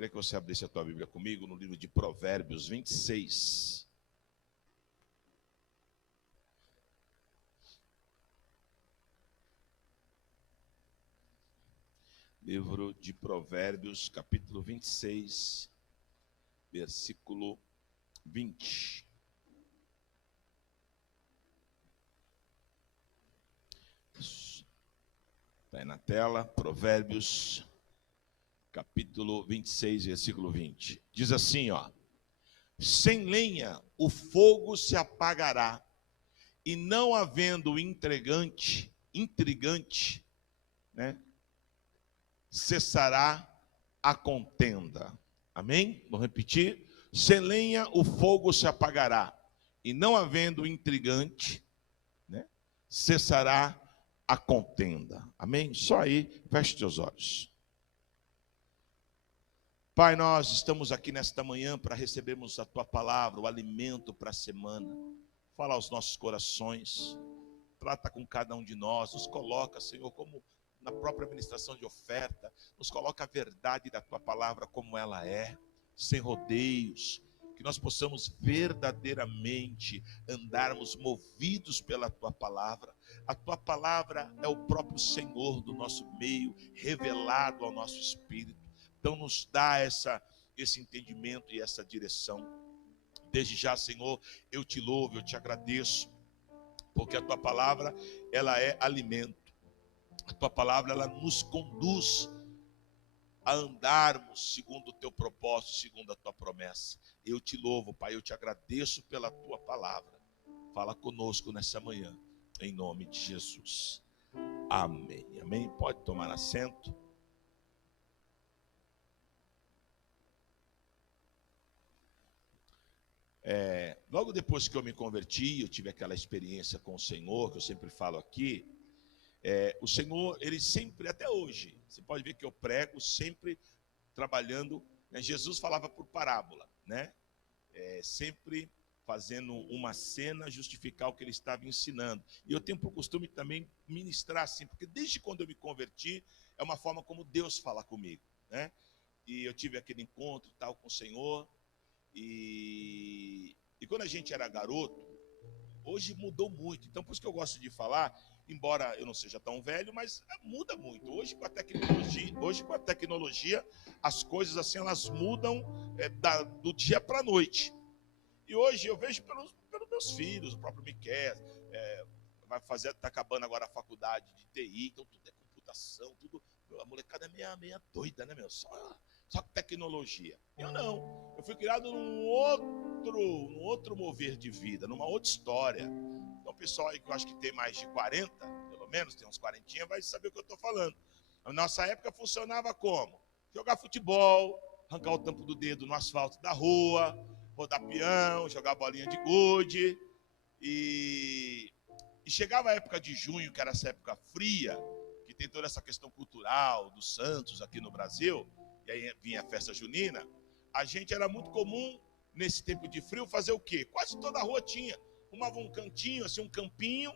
Queria que você abrisse a tua Bíblia comigo no livro de Provérbios 26. Livro de Provérbios, capítulo 26, versículo 20. Está aí na tela, Provérbios, capítulo 26, versículo 20. Diz assim, ó: sem lenha o fogo se apagará, e não havendo intrigante, né, cessará a contenda. Amém? Vou repetir. Sem lenha o fogo se apagará, e não havendo intrigante, né, cessará a contenda. Amém? Só aí, feche teus olhos. Pai, nós estamos aqui nesta manhã para recebermos a Tua palavra, o alimento para a semana. Fala aos nossos corações, trata com cada um de nós, nos coloca, Senhor, como na própria administração de oferta, nos coloca a verdade da Tua palavra como ela é, sem rodeios, que nós possamos verdadeiramente andarmos movidos pela Tua palavra. A Tua palavra é o próprio Senhor do nosso meio, revelado ao nosso espírito. Então nos dá esse entendimento e essa direção. Desde já, Senhor, eu te louvo, eu te agradeço, porque a Tua palavra, ela é alimento. A Tua palavra, ela nos conduz a andarmos segundo o Teu propósito, segundo a Tua promessa. Eu te louvo, Pai, eu te agradeço pela Tua palavra. Fala conosco nessa manhã, em nome de Jesus. Amém. Amém. Pode tomar assento. Logo depois que eu me converti, eu tive aquela experiência com o Senhor, que eu sempre falo aqui. O Senhor, Ele sempre, até hoje, você pode ver que eu prego sempre trabalhando, né? Jesus falava por parábola, né? Sempre fazendo uma cena justificar o que Ele estava ensinando. E eu tenho por costume também ministrar assim, porque desde quando eu me converti, é uma forma como Deus fala comigo, né? E eu tive aquele encontro tal com o Senhor. E quando a gente era garoto, hoje mudou muito. Então, por isso que eu gosto de falar, embora eu não seja tão velho, mas muda muito. Hoje com a tecnologia, as coisas assim, elas mudam do dia para a noite. E hoje eu vejo pelos meus filhos, o próprio Miquel, está acabando agora a faculdade de TI, então tudo é computação, tudo. A molecada é meia doida, né, meu? Só tecnologia. Eu não. Eu fui criado num outro mover de vida, numa outra história. Então, o pessoal aí que eu acho que tem mais de 40, pelo menos, tem uns 40, vai saber o que eu estou falando. Na nossa época funcionava como? Jogar futebol, arrancar o tampo do dedo no asfalto da rua, rodar peão, jogar bolinha de gude. E chegava a época de junho, que era essa época fria, que tem toda essa questão cultural dos santos aqui no Brasil, e aí vinha a festa junina. A gente era muito comum, nesse tempo de frio, fazer o quê? Quase toda a rua tinha. Arrumava um cantinho, assim, um campinho,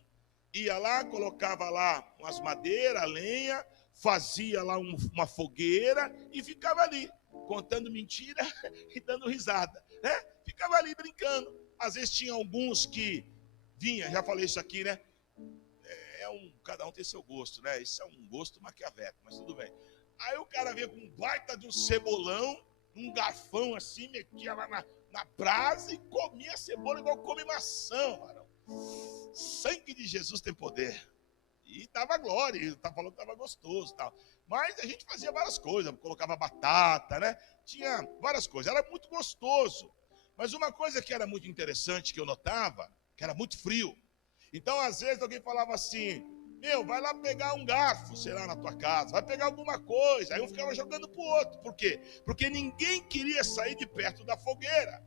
ia lá, colocava lá umas madeiras, lenha, fazia lá uma fogueira e ficava ali, contando mentira e dando risada, né? Ficava ali brincando. Às vezes tinha alguns que vinha, já falei isso aqui, né? Cada um tem seu gosto, né? Isso é um gosto maquiavélico, mas tudo bem. Aí o cara vinha com um baita de um cebolão, um garfão assim, metia lá na brasa e comia a cebola igual come maçã, varão. Sangue de Jesus tem poder. E dava glória, ele tá falando que tava gostoso e tal. Mas a gente fazia várias coisas, colocava batata, né? Tinha várias coisas, era muito gostoso. Mas uma coisa que era muito interessante, que eu notava, que era muito frio. Então, às vezes, alguém falava assim: meu, vai lá pegar um garfo, sei lá, na tua casa, vai pegar alguma coisa. Aí um ficava jogando pro outro. Por quê? Porque ninguém queria sair de perto da fogueira.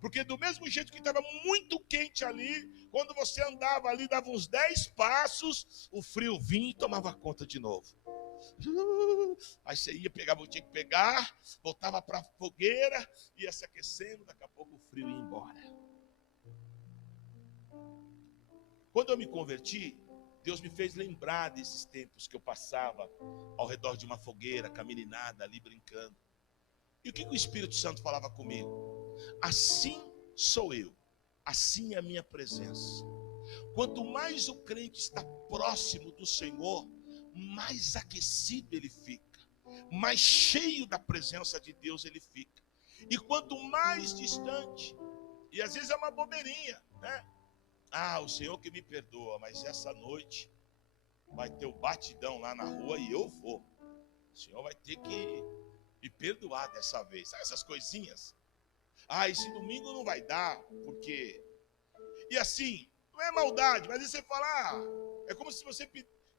Porque do mesmo jeito que estava muito quente ali, quando você andava ali, dava uns 10 passos, o frio vinha e tomava conta de novo. Aí você ia, pegava o que tinha que pegar, voltava para a fogueira, ia se aquecendo, daqui a pouco o frio ia embora. Quando eu me converti, Deus me fez lembrar desses tempos que eu passava ao redor de uma fogueira, com a meninada ali brincando. E que o Espírito Santo falava comigo? Assim sou eu, assim é a minha presença. Quanto mais o crente está próximo do Senhor, mais aquecido ele fica, mais cheio da presença de Deus ele fica. E quanto mais distante, e às vezes é uma bobeirinha, né? Ah, o Senhor que me perdoa, mas essa noite vai ter o batidão lá na rua e eu vou. O Senhor vai ter que me perdoar dessa vez. Sabe essas coisinhas? Ah, esse domingo não vai dar, porque... E assim, não é maldade, mas aí você fala, é como se você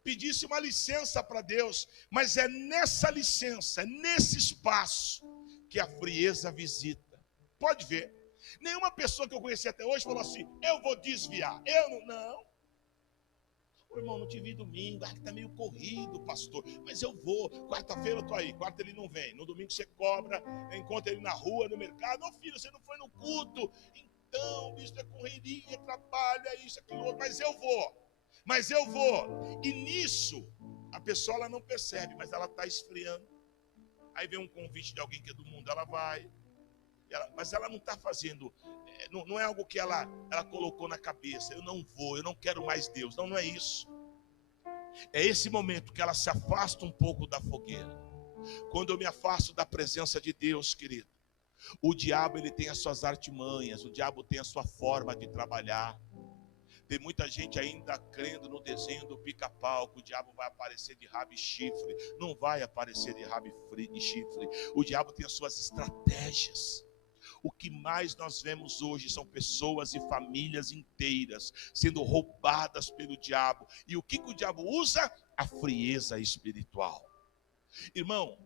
pedisse uma licença para Deus, mas é nessa licença, é nesse espaço que a frieza visita. Pode ver. Nenhuma pessoa que eu conheci até hoje falou assim, eu vou desviar. Eu não. Ô, irmão, não te vi domingo, que tá meio corrido, pastor, mas eu vou. Quarta-feira eu tô aí, quarta ele não vem. No domingo você cobra, encontra ele na rua, no mercado. Ô filho, você não foi no culto. Então, bicho, é correria, trabalha, isso, aquilo, outro, mas eu vou. Mas eu vou. E nisso, a pessoa ela não percebe, mas ela está esfriando. Aí vem um convite de alguém que é do mundo, ela vai. Mas ela não está fazendo, não é algo que ela colocou na cabeça. Eu não vou, eu não quero mais Deus. Não, não é isso. É esse momento que ela se afasta um pouco da fogueira. Quando eu me afasto da presença de Deus, querido, o diabo ele tem as suas artimanhas, o diabo tem a sua forma de trabalhar. Tem muita gente ainda crendo no desenho do pica-pau, que o diabo vai aparecer de rabo e chifre. Não vai aparecer de rabo e chifre. O diabo tem as suas estratégias. O que mais nós vemos hoje são pessoas e famílias inteiras sendo roubadas pelo diabo. E o que o diabo usa? A frieza espiritual. Irmão,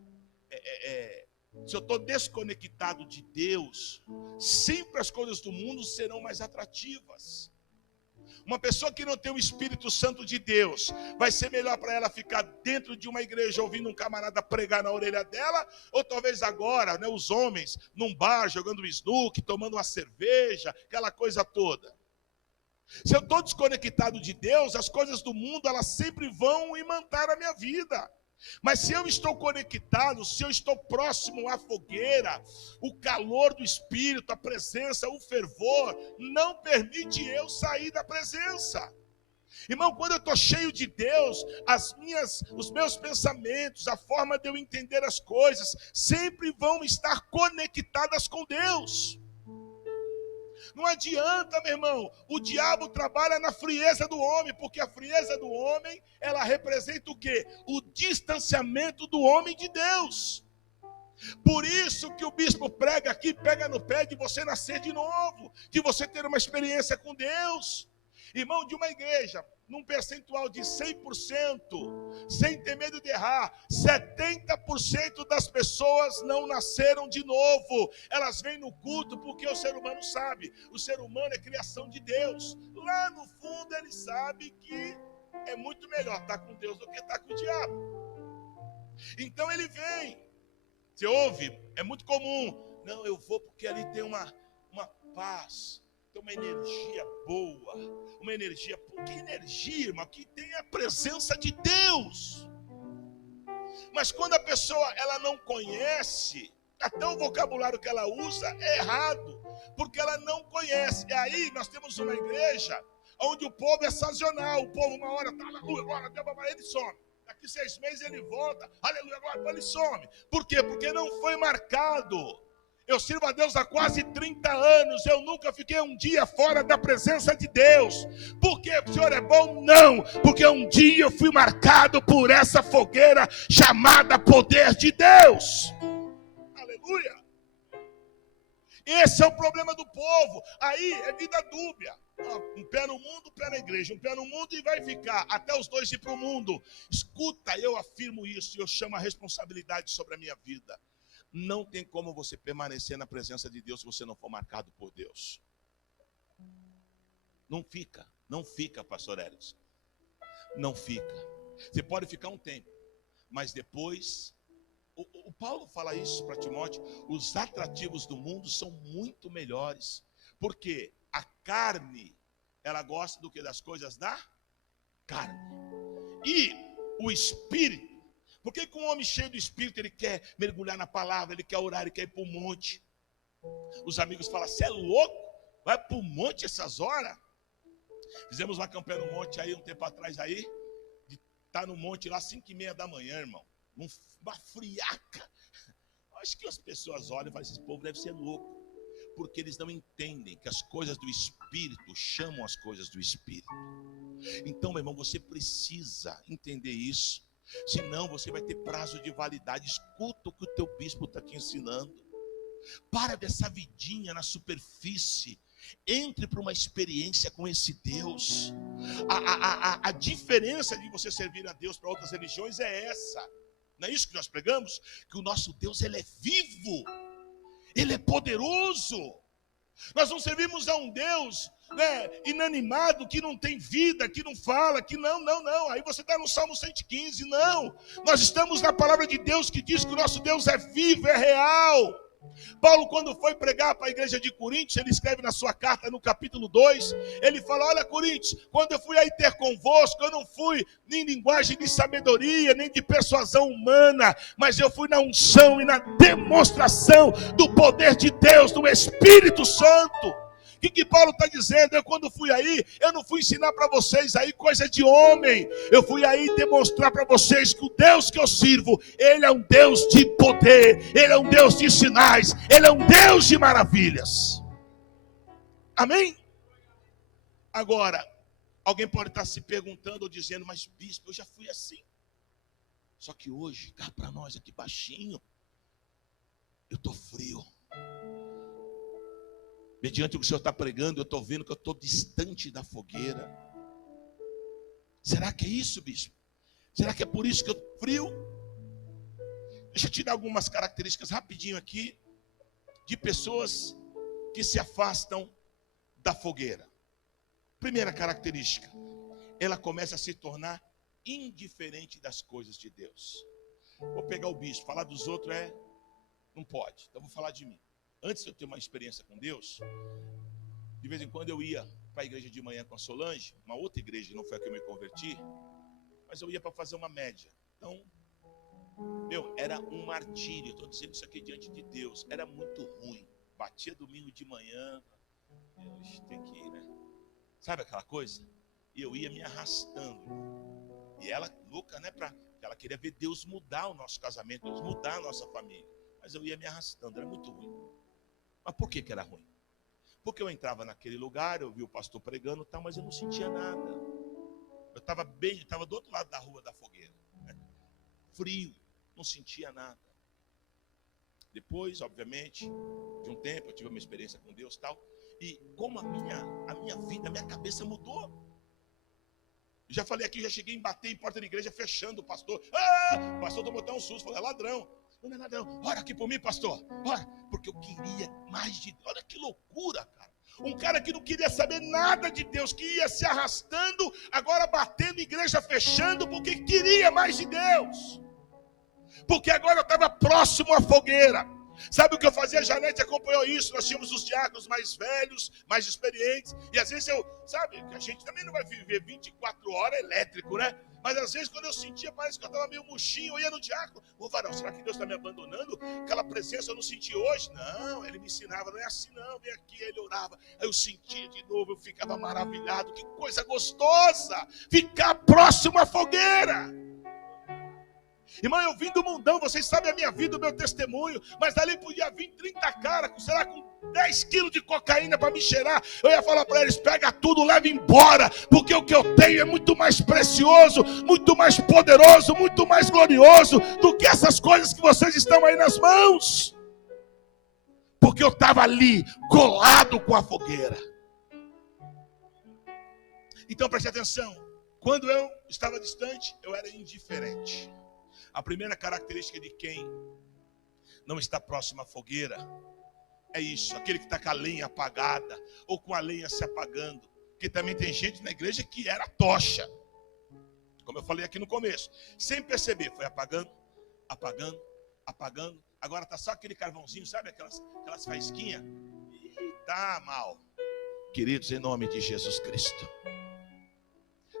se eu estou desconectado de Deus, sempre as coisas do mundo serão mais atrativas. Uma pessoa que não tem o Espírito Santo de Deus, vai ser melhor para ela ficar dentro de uma igreja ouvindo um camarada pregar na orelha dela, ou talvez agora, né, os homens num bar jogando snook, tomando uma cerveja, aquela coisa toda. Se eu estou desconectado de Deus, as coisas do mundo elas sempre vão imantar a minha vida. Mas se eu estou conectado, se eu estou próximo à fogueira, o calor do Espírito, a presença, o fervor, não permite eu sair da presença. Irmão, quando eu estou cheio de Deus, os meus pensamentos, a forma de eu entender as coisas, sempre vão estar conectadas com Deus. Não adianta, meu irmão, o diabo trabalha na frieza do homem, porque a frieza do homem, ela representa o quê? O distanciamento do homem de Deus. Por isso que o bispo prega aqui, pega no pé de você nascer de novo, de você ter uma experiência com Deus. Irmão, de uma igreja, num percentual de 100%, sem ter medo de errar, 70% das pessoas não nasceram de novo. Elas vêm no culto porque o ser humano sabe. O ser humano é criação de Deus. Lá no fundo ele sabe que é muito melhor estar com Deus do que estar com o diabo. Então ele vem. Você ouve? É muito comum. Não, eu vou porque ali tem uma paz. Tem uma energia boa, uma energia, que energia, irmão? Que tem a presença de Deus. Mas quando a pessoa ela não conhece, até o vocabulário que ela usa é errado, porque ela não conhece. E aí nós temos uma igreja onde o povo é sazonal, o povo uma hora está na rua, agora ele some. Daqui 6 meses ele volta, aleluia, agora ele some. Por quê? Porque não foi marcado. Eu sirvo a Deus há quase 30 anos. Eu nunca fiquei um dia fora da presença de Deus. Por quê? O Senhor é bom? Não. Porque um dia eu fui marcado por essa fogueira chamada poder de Deus. Aleluia. Esse é o problema do povo. Aí é vida dúbia. Um pé no mundo, um pé na igreja. Um pé no mundo e vai ficar até os dois ir para o mundo. Escuta, eu afirmo isso e eu chamo a responsabilidade sobre a minha vida. Não tem como você permanecer na presença de Deus se você não for marcado por Deus. Não fica, pastor Eros. Não fica. Você pode ficar um tempo, mas depois... O Paulo fala isso para Timóteo. Os atrativos do mundo são muito melhores. Porque a carne, ela gosta do que? Das coisas da carne. E o Espírito Por que um homem cheio do Espírito, ele quer mergulhar na palavra, ele quer orar, ele quer ir para o monte? Os amigos falam, você é louco? Vai para o monte essas horas? Fizemos uma campanha no monte aí, um tempo atrás aí, de estar no monte lá 5h30 da manhã, irmão. Uma friaca. Acho que as pessoas olham e falam, esse povo deve ser louco. Porque eles não entendem que as coisas do Espírito chamam as coisas do Espírito. Então, meu irmão, você precisa entender isso. Senão você vai ter prazo de validade. Escuta o que o teu bispo está te ensinando. Para dessa vidinha na superfície. Entre para uma experiência com esse Deus. A diferença de você servir a Deus para outras religiões é essa. Não é isso que nós pregamos? Que o nosso Deus, ele é vivo. Ele é poderoso. Nós não servimos a um Deus, inanimado, que não tem vida, que não fala, que não. Aí você está no Salmo 115, não. Nós estamos na palavra de Deus que diz que o nosso Deus é vivo, é real. Paulo, quando foi pregar para a igreja de Coríntios, ele escreve na sua carta, no capítulo 2, ele fala, olha Coríntios, quando eu fui aí ter convosco, eu não fui nem linguagem de sabedoria, nem de persuasão humana, mas eu fui na unção e na demonstração do poder de Deus, do Espírito Santo. O que Paulo está dizendo? Eu quando fui aí, eu não fui ensinar para vocês aí coisa de homem. Eu fui aí demonstrar para vocês que o Deus que eu sirvo, Ele é um Deus de poder, Ele é um Deus de sinais, Ele é um Deus de maravilhas. Amém? Agora, alguém pode estar se perguntando ou dizendo, mas bispo, eu já fui assim. Só que hoje, cá para nós aqui baixinho, eu estou frio. Mediante o que o Senhor está pregando, eu estou vendo que eu estou distante da fogueira. Será que é isso, bispo? Será que é por isso que eu estou frio? Deixa eu te dar algumas características rapidinho aqui de pessoas que se afastam da fogueira. Primeira característica, ela começa a se tornar indiferente das coisas de Deus. Vou pegar o bispo, falar dos outros não pode, então vou falar de mim. Antes de eu ter uma experiência com Deus, de vez em quando eu ia para a igreja de manhã com a Solange, uma outra igreja, não foi a que eu me converti, mas eu ia para fazer uma média. Então, era um martírio, estou dizendo isso aqui diante de Deus, era muito ruim. Batia domingo de manhã, Deus, tem que ir, né? Sabe aquela coisa? E eu ia me arrastando. E ela, louca, né? Ela queria ver Deus mudar o nosso casamento, Deus mudar a nossa família. Mas eu ia me arrastando, era muito ruim. Mas por que era ruim? Porque eu entrava naquele lugar, eu via o pastor pregando e tal, mas eu não sentia nada. Eu estava do outro lado da rua da fogueira, né? Frio, não sentia nada. Depois, obviamente, de um tempo, eu tive uma experiência com Deus e tal. E como a minha vida, a minha cabeça mudou. Eu já falei aqui, já cheguei a bater em porta da igreja, fechando o pastor. O pastor tomou até um susto, falou, é ladrão. Não é ladrão, ora aqui por mim, pastor. Ora, porque eu queria mais de Deus. Olha que loucura, cara. Um cara que não queria saber nada de Deus, que ia se arrastando, agora batendo igreja, fechando, porque queria mais de Deus. Porque agora eu estava próximo à fogueira. Sabe o que eu fazia? A Janete acompanhou isso. Nós tínhamos os diáconos mais velhos, mais experientes. E às vezes sabe, que a gente também não vai viver 24 horas elétrico, né? Mas às vezes quando eu sentia, parece que eu estava meio murchinho, eu ia no diácono. Ô varão, será que Deus está me abandonando? Aquela presença eu não senti hoje? Não, ele me ensinava, não é assim não, vem aqui, ele orava. Aí eu sentia de novo, eu ficava maravilhado. Que coisa gostosa, ficar próximo à fogueira. Irmão, eu vim do mundão, vocês sabem a minha vida, o meu testemunho, mas dali podia vir 30 caras, será com 10 quilos de cocaína para me cheirar. Eu ia falar para eles, pega tudo, leva embora, porque o que eu tenho é muito mais precioso, muito mais poderoso, muito mais glorioso do que essas coisas que vocês estão aí nas mãos. Porque eu estava ali, colado com a fogueira. Então preste atenção, quando eu estava distante, eu era indiferente. A primeira característica de quem não está próximo à fogueira é isso, aquele que está com a lenha apagada ou com a lenha se apagando. Porque também tem gente na igreja que era tocha, como eu falei aqui no começo, sem perceber, foi apagando, apagando, apagando. Agora está só aquele carvãozinho, sabe aquelas faísquinhas? E tá mal. Queridos, em nome de Jesus Cristo,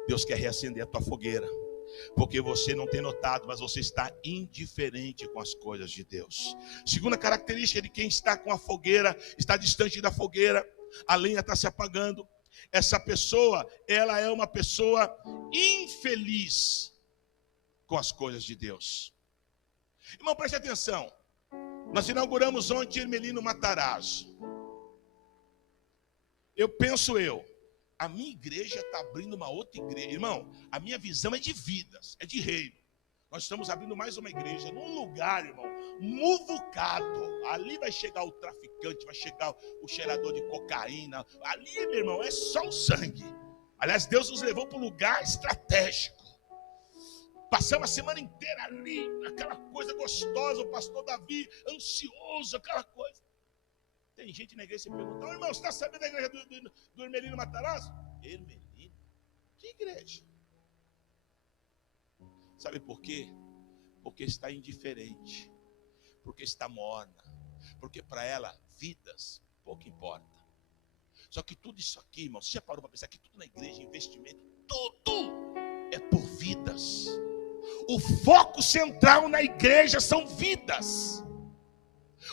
Deus quer reacender a tua fogueira. Porque você não tem notado, mas você está indiferente com as coisas de Deus. Segunda característica de quem está com a fogueira, está distante da fogueira, a lenha está se apagando. Essa pessoa, ela é uma pessoa infeliz com as coisas de Deus. Irmão, preste atenção. Nós inauguramos ontem Hermelino Matarazzo. A minha igreja está abrindo uma outra igreja. Irmão, a minha visão é de vidas, é de reino. Nós estamos abrindo mais uma igreja num lugar, irmão, muvucado. Ali vai chegar o traficante, vai chegar o cheirador de cocaína. Ali, meu irmão, é só o sangue. Aliás, Deus nos levou para um lugar estratégico. Passamos a semana inteira ali, aquela coisa gostosa, o pastor Davi ansioso, aquela coisa. Tem gente na igreja que pergunta: irmão, você está sabendo da igreja do Hermelino Matarazzo? Hermelino? Que igreja? Sabe por quê? Porque está indiferente, porque está morna, porque para ela vidas pouco importa. Só que tudo isso aqui, irmão, você já parou para pensar que tudo na igreja, investimento, tudo é por vidas. O foco central na igreja são vidas.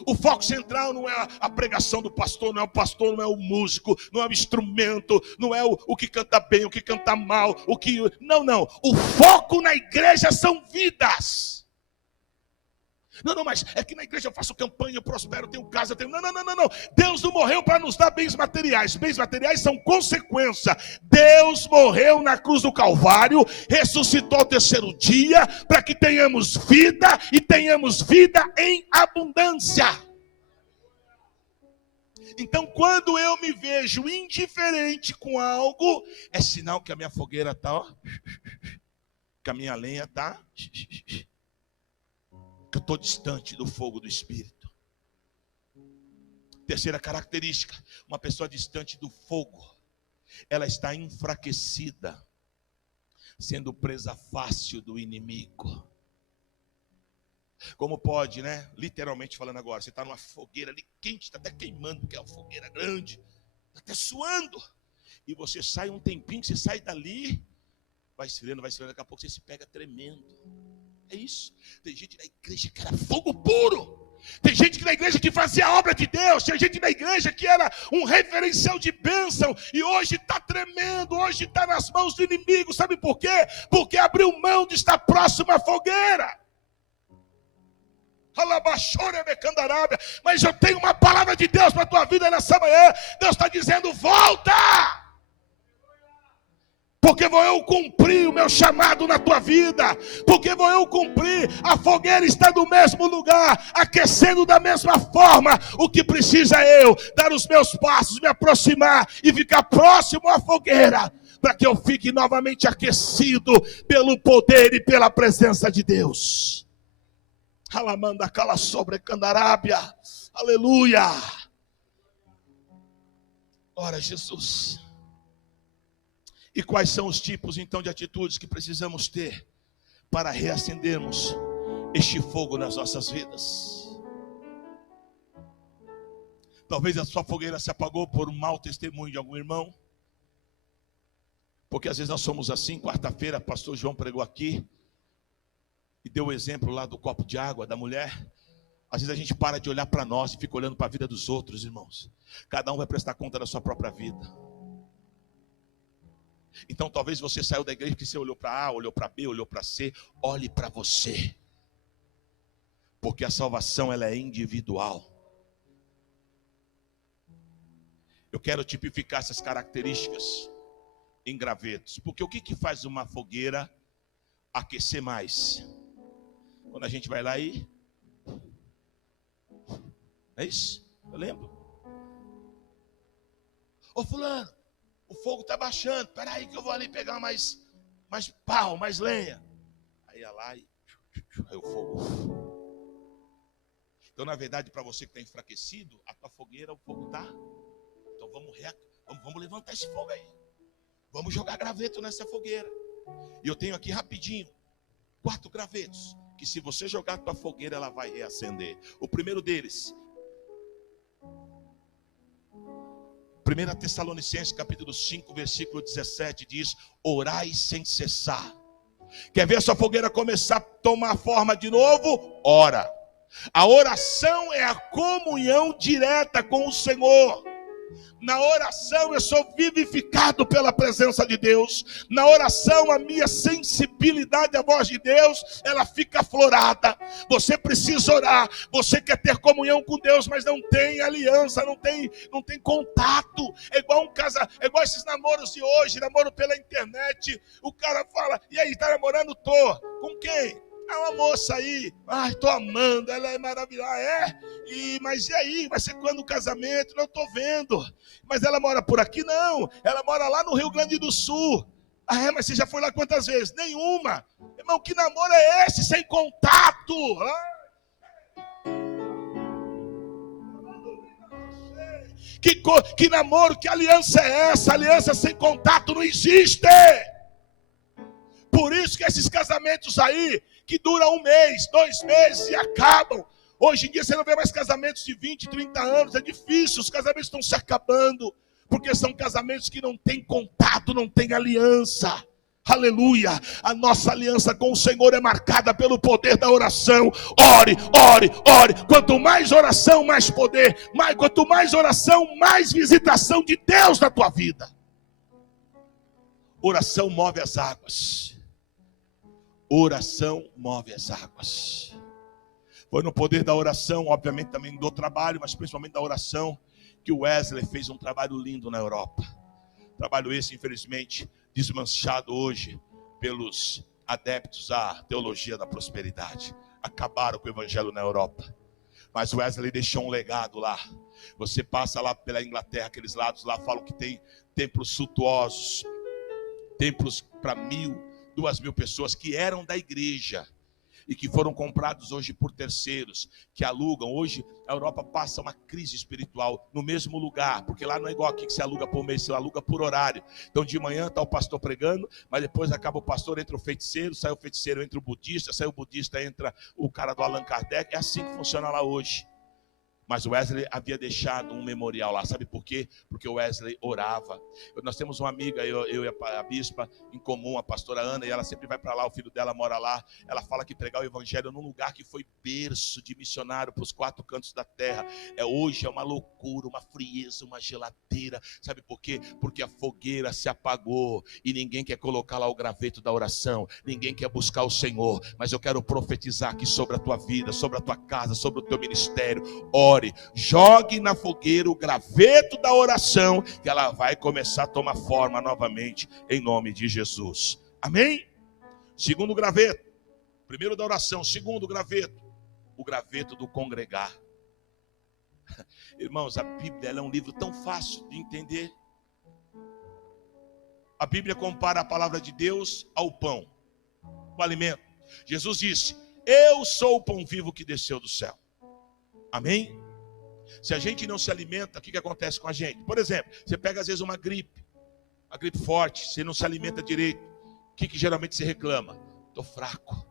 O foco central não é a pregação do pastor, não é o pastor, não é o músico, não é o instrumento, não é o que canta bem, o que canta mal, Não. O foco na igreja são vidas. Não, mas é que na igreja eu faço campanha, eu prospero, eu tenho casa, eu tenho... Não. Deus não morreu para nos dar bens materiais. Bens materiais são consequência. Deus morreu na cruz do Calvário, ressuscitou ao terceiro dia, para que tenhamos vida e tenhamos vida em abundância. Então, quando eu me vejo indiferente com algo, é sinal que a minha fogueira está, que a minha lenha está... que eu estou distante do fogo do Espírito. Terceira característica: uma pessoa distante do fogo, ela está enfraquecida, sendo presa fácil do inimigo. Como pode, né? Literalmente falando agora, você está numa fogueira ali quente, está até queimando, porque é uma fogueira grande, está até suando, e você sai um tempinho, você sai dali, vai esfriando, daqui a pouco você se pega tremendo. É isso. Tem gente na igreja que era fogo puro. Tem gente na igreja que fazia a obra de Deus. Tem gente na igreja que era um referencial de bênção. E hoje está tremendo. Hoje está nas mãos do inimigo. Sabe por quê? Porque abriu mão de estar próximo à fogueira. Mas eu tenho uma palavra de Deus para a tua vida nessa manhã. Deus está dizendo: volta! Porque vou eu cumprir o meu chamado na tua vida. Porque vou eu cumprir. A fogueira está no mesmo lugar, aquecendo da mesma forma. O que precisa é eu dar os meus passos, me aproximar e ficar próximo à fogueira, para que eu fique novamente aquecido pelo poder e pela presença de Deus. Alamanda cala sobre Candarábia. Aleluia. Ora, Jesus. E quais são os tipos, então, de atitudes que precisamos ter para reacendermos este fogo nas nossas vidas? Talvez a sua fogueira se apagou por um mau testemunho de algum irmão. Porque às vezes nós somos assim. Quarta-feira, pastor João pregou aqui e deu o exemplo lá do copo de água da mulher. Às vezes a gente para de olhar para nós e fica olhando para a vida dos outros, irmãos. Cada um vai prestar conta da sua própria vida. Então talvez você saiu da igreja que você olhou para A, olhou para B, olhou para C. Olhe para você, porque a salvação ela é individual. Eu quero tipificar essas características em gravetos. Porque o que faz uma fogueira aquecer mais? Quando a gente vai lá e... É isso? Eu lembro. Ô fulano, o fogo está baixando. Espera aí que eu vou ali pegar mais pau, mais lenha. Aí ia lá e... Aí o fogo... Então, na verdade, para você que está enfraquecido, a tua fogueira, o fogo está... Então vamos levantar esse fogo aí. Vamos jogar graveto nessa fogueira. E eu tenho aqui rapidinho 4 gravetos, que se você jogar a tua fogueira, ela vai reacender. O primeiro deles, 1 Tessalonicenses capítulo 5, versículo 17, diz: orai sem cessar. Quer ver a sua fogueira começar a tomar forma de novo? Ora. A oração é a comunhão direta com o Senhor. Na oração eu sou vivificado pela presença de Deus. Na oração a minha sensibilidade à voz de Deus, ela fica aflorada. Você precisa orar. Você quer ter comunhão com Deus, mas não tem aliança, não tem contato. É igual é igual esses namoros de hoje, namoro pela internet. O cara fala: e aí, tá namorando? Tô. Com quem? É uma moça aí, ai, tô amando, ela é maravilhosa, mas e aí, vai ser quando o casamento? Não tô vendo, mas ela mora por aqui? Não, ela mora lá no Rio Grande do Sul. Mas você já foi lá quantas vezes? Nenhuma. Irmão, que namoro é esse, sem contato? Que namoro, que aliança é essa? Aliança sem contato não existe. Por isso que esses casamentos aí, que duram 1 mês, 2 meses e acabam. Hoje em dia você não vê mais casamentos de 20, 30 anos, é difícil, os casamentos estão se acabando, porque são casamentos que não têm contato, não têm aliança. Aleluia, a nossa aliança com o Senhor é marcada pelo poder da oração. Ore, ore, ore. Quanto mais oração, mais poder. Quanto mais oração, mais visitação de Deus na tua vida. Oração move as águas. Oração move as águas. Foi no poder da oração, obviamente também do trabalho, mas principalmente da oração, que o Wesley fez um trabalho lindo na Europa. Trabalho esse, infelizmente, desmanchado hoje pelos adeptos à teologia da prosperidade. Acabaram com o evangelho na Europa. Mas Wesley deixou um legado lá. Você passa lá pela Inglaterra, aqueles lados lá falam que tem templos suntuosos, templos para 1.000, 2.000 pessoas que eram da igreja e que foram comprados hoje por terceiros, que alugam. Hoje a Europa passa uma crise espiritual no mesmo lugar, porque lá não é igual aqui que você aluga por mês, você aluga por horário. Então de manhã está o pastor pregando, mas depois acaba o pastor, entra o feiticeiro, sai o feiticeiro, entra o budista, sai o budista, entra o cara do Allan Kardec. É assim que funciona lá hoje. Mas o Wesley havia deixado um memorial lá. Sabe por quê? Porque o Wesley orava. Nós temos uma amiga, eu e a bispa em comum, a pastora Ana, e ela sempre vai para lá, o filho dela mora lá. Ela fala que pregar o evangelho num lugar que foi berço de missionário para os 4 cantos da terra. Hoje é uma loucura, uma frieza, uma geladeira. Sabe por quê? Porque a fogueira se apagou e ninguém quer colocar lá o graveto da oração. Ninguém quer buscar o Senhor. Mas eu quero profetizar aqui sobre a tua vida, sobre a tua casa, sobre o teu ministério. Ore. Jogue na fogueira o graveto da oração, que ela vai começar a tomar forma novamente, em nome de Jesus. Amém? Segundo graveto. Primeiro da oração. Segundo graveto. O graveto do congregar. Irmãos, a Bíblia é um livro tão fácil de entender. A Bíblia compara a palavra de Deus ao pão, o alimento. Jesus disse: eu sou o pão vivo que desceu do céu. Amém? Se a gente não se alimenta, o que acontece com a gente? Por exemplo, você pega às vezes uma gripe forte, você não se alimenta direito. O que geralmente você reclama? Estou fraco.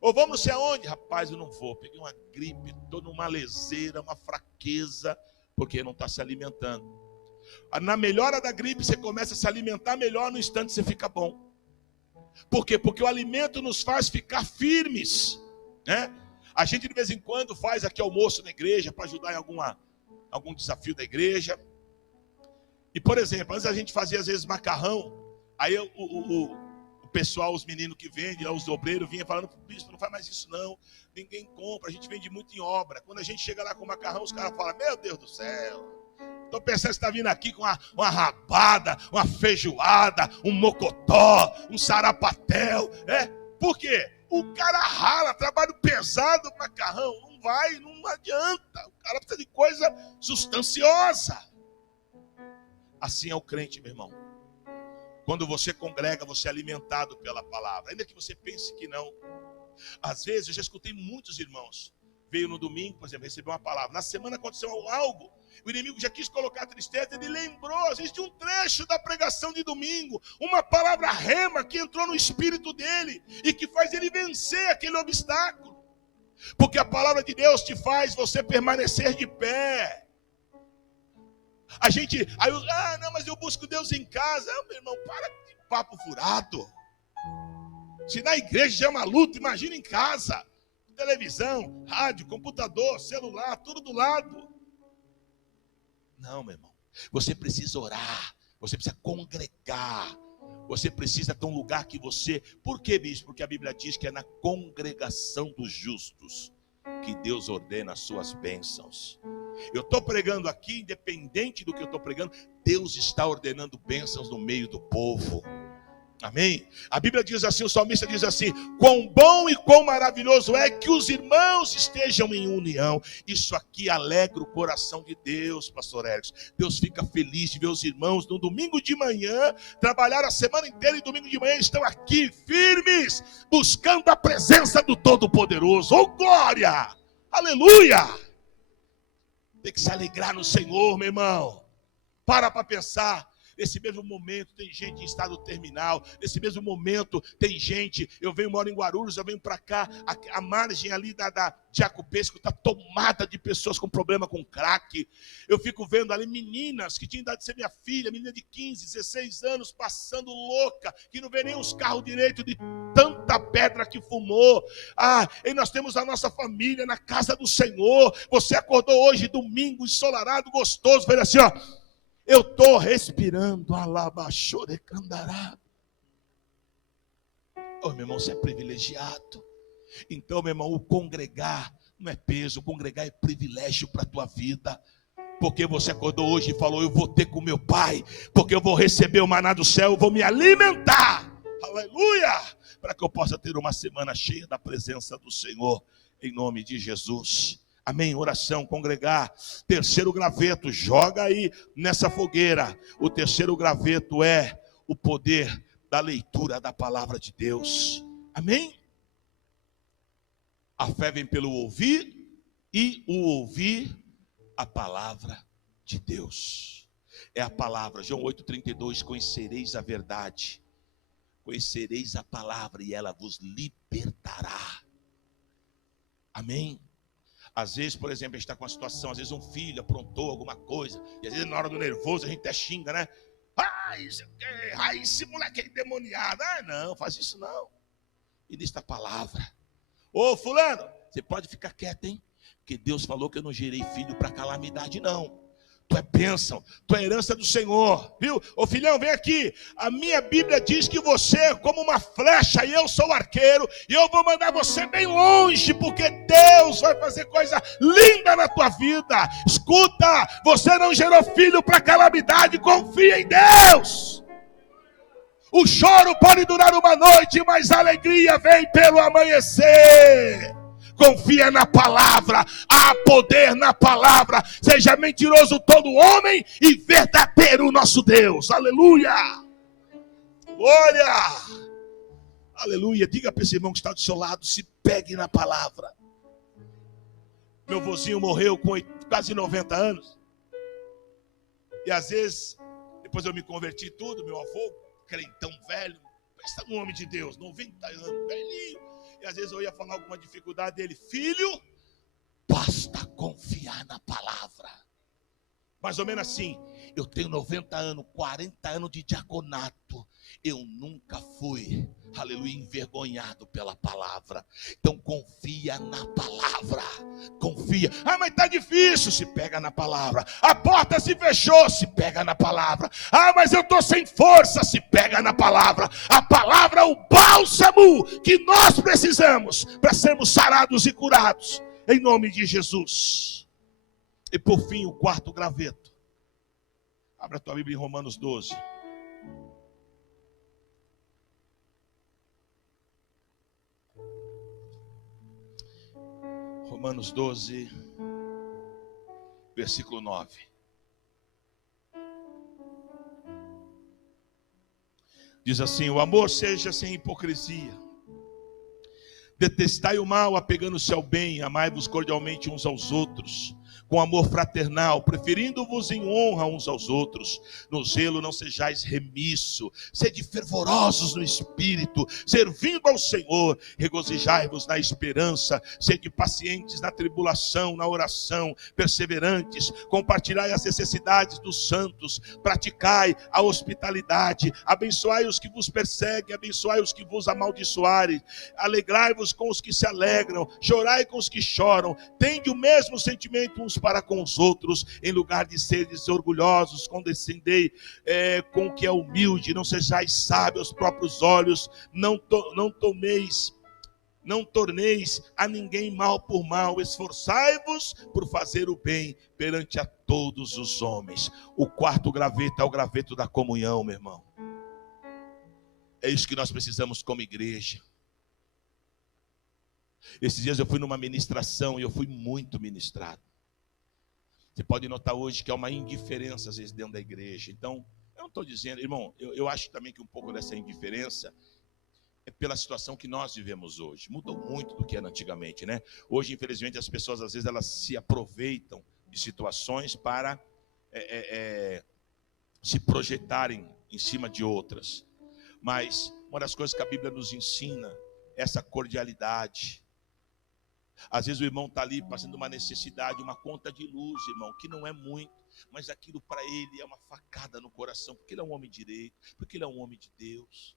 Ou vamos não sei aonde? Rapaz, eu não vou. Peguei uma gripe, estou numa leseira, uma fraqueza, porque não está se alimentando. Na melhora da gripe, você começa a se alimentar melhor, no instante você fica bom. Por quê? Porque o alimento nos faz ficar firmes, né? A gente de vez em quando faz aqui almoço na igreja para ajudar em algum desafio da igreja. E, por exemplo, antes a gente fazia às vezes macarrão. Aí o pessoal, os meninos que vendem, os obreiros, vinham falando: bispo, não faz mais isso não. Ninguém compra, a gente vende muito em obra. Quando a gente chega lá com macarrão, os caras falam: meu Deus do céu, estou pensando que você está vindo aqui com uma rabada, uma feijoada, um mocotó, um sarapatel. Por quê? O cara rala, trabalho pesado, macarrão, não adianta. O cara precisa de coisa substanciosa. Assim é o crente, meu irmão. Quando você congrega, você é alimentado pela palavra. Ainda que você pense que não. Às vezes, eu já escutei muitos irmãos. Veio no domingo, por exemplo, recebeu uma palavra. Na semana aconteceu algo. O inimigo já quis colocar tristeza. Ele lembrou, às vezes, de um trecho da pregação de domingo. Uma palavra rema que entrou no espírito dele e que faz ele vencer aquele obstáculo. Porque a palavra de Deus te faz você permanecer de pé. Não, mas eu busco Deus em casa. Meu irmão, para de papo furado. Se na igreja já é uma luta, imagina em casa. Televisão, rádio, computador, celular, tudo do lado. Não, meu irmão. Você precisa orar. Você precisa congregar. Você precisa ter um lugar que você... Por que, bispo? Porque a Bíblia diz que é na congregação dos justos que Deus ordena as suas bênçãos. Eu estou pregando aqui, independente do que eu estou pregando, Deus está ordenando bênçãos no meio do povo. Amém? A Bíblia diz assim, o salmista diz assim: quão bom e quão maravilhoso é que os irmãos estejam em união. Isso aqui alegra o coração de Deus, pastor Erickson. Deus fica feliz de ver os irmãos no domingo de manhã, trabalhar a semana inteira e domingo de manhã estão aqui firmes, buscando a presença do Todo-Poderoso. Oh, glória! Aleluia! Tem que se alegrar no Senhor, meu irmão. Para pensar. Nesse mesmo momento tem gente em estado terminal. Nesse mesmo momento tem gente. Eu moro em Guarulhos, eu venho para cá. A margem ali da Jacopesco está tomada de pessoas com problema com crack. Eu fico vendo ali meninas que tinham idade de ser minha filha, menina de 15, 16 anos, passando louca, que não vê nem os carros direito de tanta pedra que fumou. E nós temos a nossa família na casa do Senhor. Você acordou hoje, domingo, ensolarado, gostoso, veja assim, ó. Eu estou respirando, alabaxorecandará. Meu irmão, você é privilegiado. Então, meu irmão, o congregar não é peso, o congregar é privilégio para a tua vida. Porque você acordou hoje e falou: eu vou ter com meu pai, porque eu vou receber o maná do céu, eu vou me alimentar. Aleluia! Para que eu possa ter uma semana cheia da presença do Senhor, em nome de Jesus. Amém, oração, congregar. Terceiro graveto, joga aí nessa fogueira. O terceiro graveto é o poder da leitura da palavra de Deus. Amém? A fé vem pelo ouvir e o ouvir a palavra de Deus. É a palavra, João 8,32, conhecereis a verdade. Conhecereis a palavra e ela vos libertará. Amém? Às vezes, por exemplo, a gente está com uma situação, às vezes um filho aprontou alguma coisa, e às vezes na hora do nervoso a gente até xinga, né? Esse moleque é endemoniado. Não, faz isso não. E nesta palavra: ô fulano, você pode ficar quieto, hein? Porque Deus falou que eu não gerei filho para calamidade, não. Tu é bênção, tu é herança do Senhor, viu? Ô filhão, vem aqui. A minha Bíblia diz que você é como uma flecha e eu sou o arqueiro, e eu vou mandar você bem longe, porque Deus vai fazer coisa linda na tua vida. Escuta, você não gerou filho para calamidade, confia em Deus. O choro pode durar uma noite, mas a alegria vem pelo amanhecer. Confia na palavra, há poder na palavra. Seja mentiroso todo homem e verdadeiro o nosso Deus. Aleluia! Glória! Aleluia! Diga para esse irmão que está do seu lado: se pegue na palavra. Meu vozinho morreu com quase 90 anos. E às vezes, depois eu me converti tudo, meu avô, crentão velho, pensa um homem de Deus, 90 anos, velhinho. E às vezes eu ia falar alguma dificuldade dele: filho, basta confiar na palavra. Mais ou menos assim. Eu tenho 90 anos, 40 anos de diaconato. Eu nunca fui, aleluia, envergonhado pela palavra. Então confia na palavra. Confia. Mas está difícil. Se pega na palavra. A porta se fechou. Se pega na palavra. Mas eu estou sem força. Se pega na palavra. A palavra é o bálsamo que nós precisamos para sermos sarados e curados, em nome de Jesus. E por fim, o quarto graveto. Abra a tua Bíblia em Romanos 12. Romanos 12, versículo 9. Diz assim: o amor seja sem hipocrisia. Detestai o mal, apegando-se ao bem, amai-vos cordialmente uns aos outros, com amor fraternal, preferindo-vos em honra uns aos outros. No zelo não sejais remisso, sede fervorosos no espírito, servindo ao Senhor, regozijai-vos na esperança, sede pacientes na tribulação, na oração, perseverantes, compartilhai as necessidades dos santos, praticai a hospitalidade, abençoai os que vos perseguem, abençoai os que vos amaldiçoarem, alegrai-vos com os que se alegram, chorai com os que choram, tende o mesmo sentimento uns para com os outros, em lugar de seres orgulhosos, condescendei com o que é humilde, não sejais sábios aos próprios olhos, não torneis a ninguém mal por mal, esforçai-vos por fazer o bem perante a todos os homens. O quarto graveto é o graveto da comunhão, meu irmão. É isso que nós precisamos como igreja. Esses dias eu fui numa ministração e eu fui muito ministrado. Você pode notar hoje que há uma indiferença às vezes dentro da igreja. Então, eu não estou dizendo, irmão, eu acho também que um pouco dessa indiferença é pela situação que nós vivemos hoje. Mudou muito do que era antigamente, né? Hoje, infelizmente, as pessoas às vezes elas se aproveitam de situações para se projetarem em cima de outras. Mas uma das coisas que a Bíblia nos ensina é essa cordialidade. Às vezes o irmão está ali passando uma necessidade, uma conta de luz, irmão, que não é muito, mas aquilo para ele é uma facada no coração, porque ele é um homem direito, porque ele é um homem de Deus.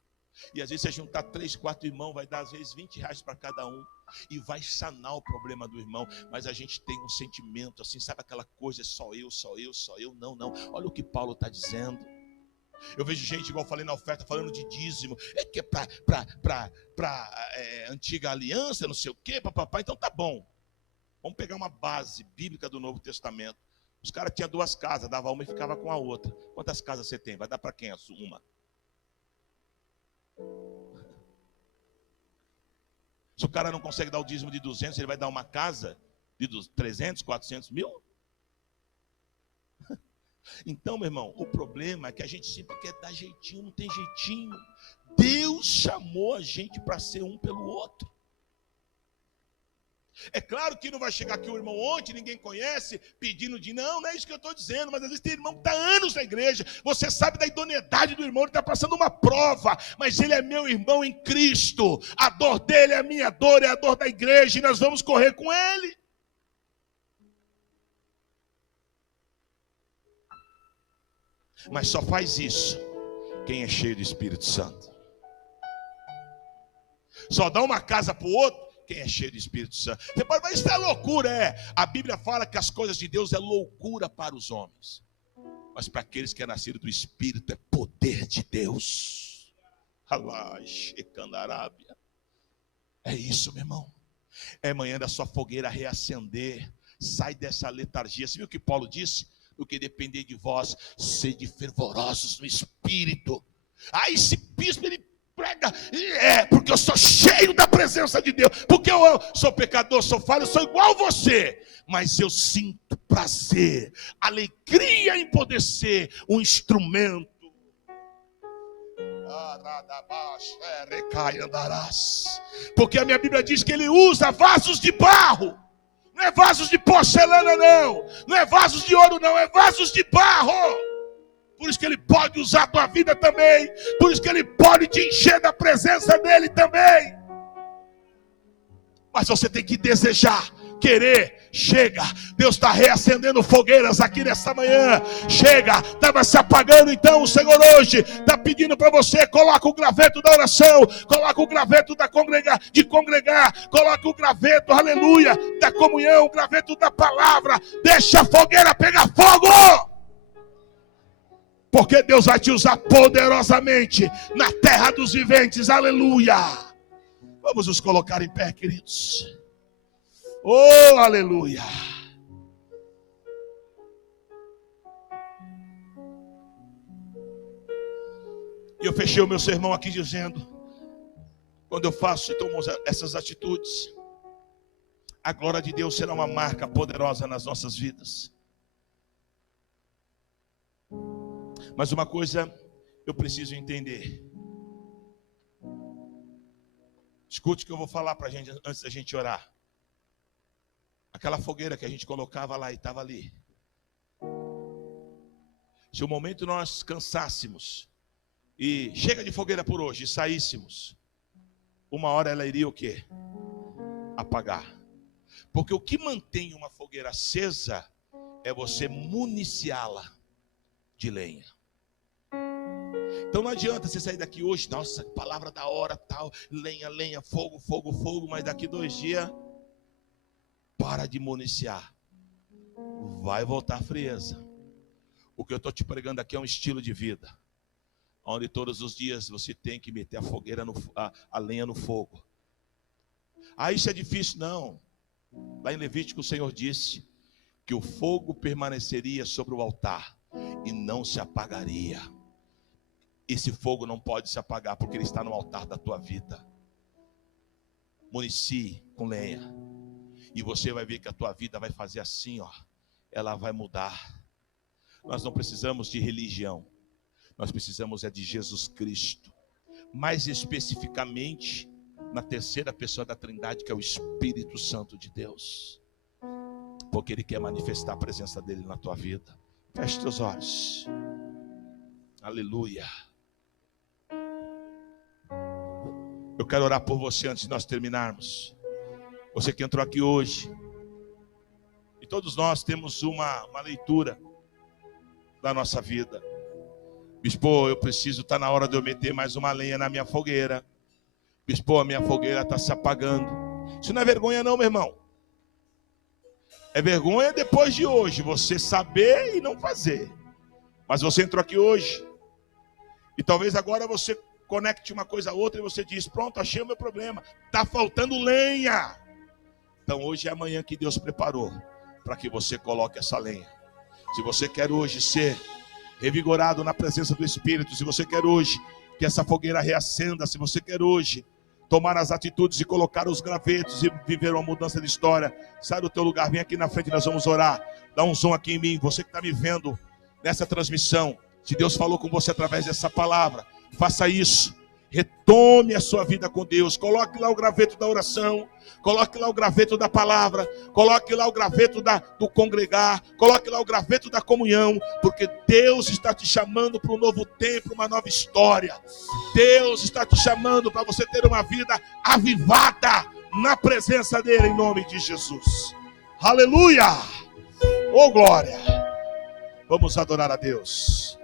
E às vezes se juntar 3, 4 irmãos, vai dar às vezes R$20 para cada um, e vai sanar o problema do irmão. Mas a gente tem um sentimento assim, sabe aquela coisa, só eu, não. Olha o que Paulo está dizendo. Eu vejo gente, igual eu falei na oferta, falando de dízimo, que é para antiga aliança, não sei o quê, papapá. Então tá bom, vamos pegar uma base bíblica do Novo Testamento. Os caras tinham 2 casas, dava uma e ficava com a outra. Quantas casas você tem? Vai dar para quem? Uma. Se o cara não consegue dar o dízimo de 200, ele vai dar uma casa de 300, 400 mil? Então, meu irmão, o problema é que a gente sempre quer dar jeitinho, não tem jeitinho. Deus chamou a gente para ser um pelo outro. É claro que não vai chegar aqui o irmão ontem, ninguém conhece, pedindo de não é isso que eu estou dizendo, mas às vezes tem irmão que está há anos na igreja, você sabe da idoneidade do irmão, ele está passando uma prova, mas ele é meu irmão em Cristo, a dor dele é a minha dor, é a dor da igreja, e nós vamos correr com ele. Mas só faz isso quem é cheio do Espírito Santo. Só dá uma casa para o outro quem é cheio do Espírito Santo. Você pode falar, isso é loucura, A Bíblia fala que as coisas de Deus é loucura para os homens, mas para aqueles que é nascido do Espírito é poder de Deus. É isso, meu irmão. É manhã da sua fogueira reacender. Sai dessa letargia. Você viu o que Paulo disse? Do que depender de vós, sede fervorosos no Espírito. Esse bispo, ele prega, porque eu sou cheio da presença de Deus, porque eu sou pecador, sou falho, eu sou igual a você, mas eu sinto prazer, alegria em poder ser um instrumento. Porque a minha Bíblia diz que ele usa vasos de barro. Não é vasos de porcelana, não é vasos de ouro, não, é vasos de barro. Por isso que ele pode usar a tua vida também. Por isso que ele pode te encher da presença dele também. Mas você tem que desejar, querer. Chega, Deus está reacendendo fogueiras aqui nessa manhã. Chega, estava se apagando, então o Senhor hoje está pedindo para você: coloca o graveto da oração, coloca o graveto de congregar, coloca o graveto, aleluia, da comunhão, o graveto da palavra. Deixa a fogueira pegar fogo, porque Deus vai te usar poderosamente na terra dos viventes, aleluia. Vamos nos colocar em pé, queridos. Oh, aleluia. E eu fechei o meu sermão aqui dizendo: quando eu faço e tomo essas atitudes, a glória de Deus será uma marca poderosa nas nossas vidas. Mas uma coisa eu preciso entender. Escute o que eu vou falar para a gente antes da gente orar. Aquela fogueira que a gente colocava lá e estava ali. Se o momento nós cansássemos e chega de fogueira por hoje e saíssemos, uma hora ela iria o quê? Apagar. Porque o que mantém uma fogueira acesa é você municiá-la de lenha. Então não adianta você sair daqui hoje, nossa, palavra da hora, tal, lenha, lenha, fogo, fogo, fogo, mas daqui 2 dias, para de municiar. Vai voltar a frieza. O que eu estou te pregando aqui é um estilo de vida, onde todos os dias você tem que meter a fogueira, a lenha no fogo. Ah, isso é difícil? Não. Lá em Levítico o Senhor disse que o fogo permaneceria sobre o altar e não se apagaria. Esse fogo não pode se apagar porque ele está no altar da tua vida. Municie com lenha. E você vai ver que a tua vida vai fazer assim, ó. Ela vai mudar. Nós não precisamos de religião. Nós precisamos é de Jesus Cristo. Mais especificamente, na terceira pessoa da Trindade, que é o Espírito Santo de Deus. Porque Ele quer manifestar a presença dEle na tua vida. Feche teus olhos. Aleluia. Eu quero orar por você antes de nós terminarmos. Você que entrou aqui hoje. E todos nós temos uma leitura da nossa vida. Bispo, eu preciso, está na hora de eu meter mais uma lenha na minha fogueira. Bispo, a minha fogueira está se apagando. Isso não é vergonha não, meu irmão. É vergonha depois de hoje, você saber e não fazer. Mas você entrou aqui hoje. E talvez agora você conecte uma coisa a outra e você diz, pronto, achei o meu problema. Está faltando lenha. Então hoje é a manhã que Deus preparou para que você coloque essa lenha. Se você quer hoje ser revigorado na presença do Espírito, se você quer hoje que essa fogueira reacenda, se você quer hoje tomar as atitudes e colocar os gravetos e viver uma mudança de história, sai do teu lugar, vem aqui na frente, nós vamos orar. Dá um zoom aqui em mim, você que está me vendo nessa transmissão. Se Deus falou com você através dessa palavra, faça isso. Retome a sua vida com Deus. Coloque lá o graveto da oração. Coloque lá o graveto da palavra. Coloque lá o graveto do congregar. Coloque lá o graveto da comunhão. Porque Deus está te chamando para um novo tempo, uma nova história. Deus está te chamando para você ter uma vida avivada na presença dEle, em nome de Jesus. Aleluia! Oh glória! Vamos adorar a Deus.